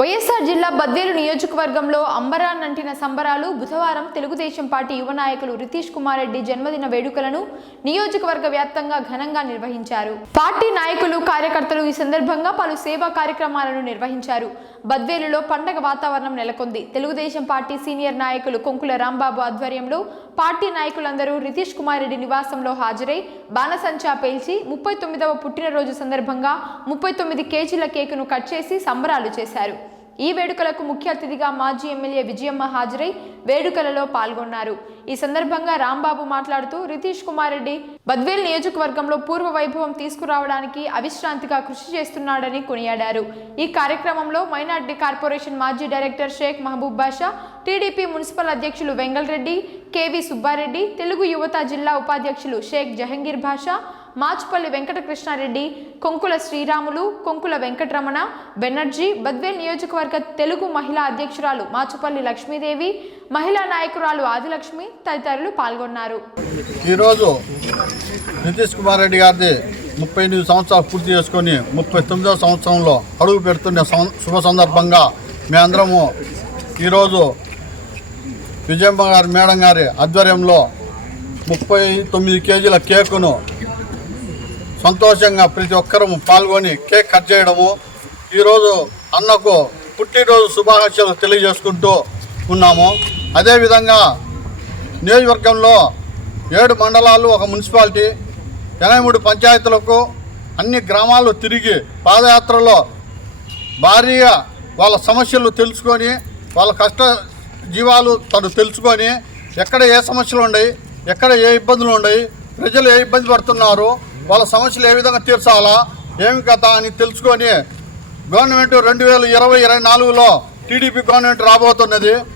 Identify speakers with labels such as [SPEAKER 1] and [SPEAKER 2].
[SPEAKER 1] వైఎస్ఆర్ జిల్లా బద్వేలు నియోజకవర్గంలో అంబరాన్ అంటిన సంబరాలు బుధవారం తెలుగుదేశం పార్టీ యువ నాయకులు రితీష్ కుమార్ రెడ్డి జన్మదిన వేడుకలను నియోజకవర్గ వ్యాప్తంగా ఘనంగా నిర్వహించారు. పార్టీ నాయకులు కార్యకర్తలు ఈ సందర్భంగా పలు సేవా కార్యక్రమాలను నిర్వహించారు. బద్వేలులో పండగ వాతావరణం నెలకొంది. తెలుగుదేశం పార్టీ సీనియర్ నాయకులు కొంకుల రాంబాబు ఆధ్వర్యంలో పార్టీ నాయకులందరూ రితీష్ కుమార్ రెడ్డి నివాసంలో హాజరై బాణసంచా పేల్చి ముప్పై తొమ్మిదవ పుట్టినరోజు సందర్భంగా ముప్పై తొమ్మిది కేజీల కేకును కట్ చేసి సంబరాలు చేశారు. ఈ వేడుకలకు ముఖ్య అతిథిగా మాజీ ఎమ్మెల్యే విజయమ్మ హాజరై వేడుకలలో పాల్గొన్నారు. ఈ సందర్భంగా రాంబాబు మాట్లాడుతూ రితీష్ కుమార్ రెడ్డి బద్వేల్ నియోజకవర్గంలో పూర్వ వైభవం తీసుకురావడానికి అవిశ్రాంతిగా కృషి చేస్తున్నాడని కొనియాడారు. ఈ కార్యక్రమంలో మైనార్టీ కార్పొరేషన్ మాజీ director Sheikh Mahaboob Basha TDP municipal అధ్యక్షులు వెంగల్ రెడ్డి కేవి సుబ్బారెడ్డి తెలుగు యువత జిల్లా ఉపాధ్యక్షులు షేక్ జహంగీర్ భాషా మాచుపల్లి వెంకటకృష్ణారెడ్డి కొంకుల శ్రీరాములు కొంకుల వెంకటరమణ బెనర్జీ బద్వేల్ నియోజకవర్గ తెలుగు మహిళా అధ్యక్షురాలు మాచుపల్లి లక్ష్మీదేవి మహిళా నాయకురాలు ఆదిలక్ష్మి తదితరులు పాల్గొన్నారు.
[SPEAKER 2] ఈరోజు నితీష్ కుమార్ రెడ్డి గారిది ముప్పై ఎనిమిది సంవత్సరాలు పూర్తి చేసుకొని ముప్పై తొమ్మిదవ సంవత్సరంలో అడుగు పెడుతున్న సం- శుభ సందర్భంగా మేమందరము ఈరోజు విజయమ్మ గారి మేడం గారి ఆధ్వర్యంలో ముప్పై తొమ్మిది కేజీల కేకును సంతోషంగా ప్రతి ఒక్కరూ పాల్గొని కేక్ కట్ చేయడము. ఈరోజు అన్నకు పుట్టినరోజు శుభాకాంక్షలు తెలియజేసుకుంటూ ఉన్నాము. అదేవిధంగా నియోజకవర్గంలో ఏడు మండలాలు ఒక మున్సిపాలిటీ ఎనభై మూడు పంచాయతీలకు అన్ని గ్రామాలు తిరిగి పాదయాత్రలో భారీగా వాళ్ళ సమస్యలు తెలుసుకొని వాళ్ళ కష్ట జీవాలు తను తెలుసుకొని ఎక్కడ ఏ సమస్యలు ఉన్నాయి ఎక్కడ ఏ ఇబ్బందులు ఉన్నాయి ప్రజలు ఏ ఇబ్బంది పడుతున్నారు వాళ్ళ సమస్యలు ఏ విధంగా తీర్చాలా ఏమి కథ అని తెలుసుకొని గవర్నమెంట్ రెండు వేల ఇరవై ఇరవై నాలుగులో టీడీపీ గవర్నమెంట్ రాబోతున్నది.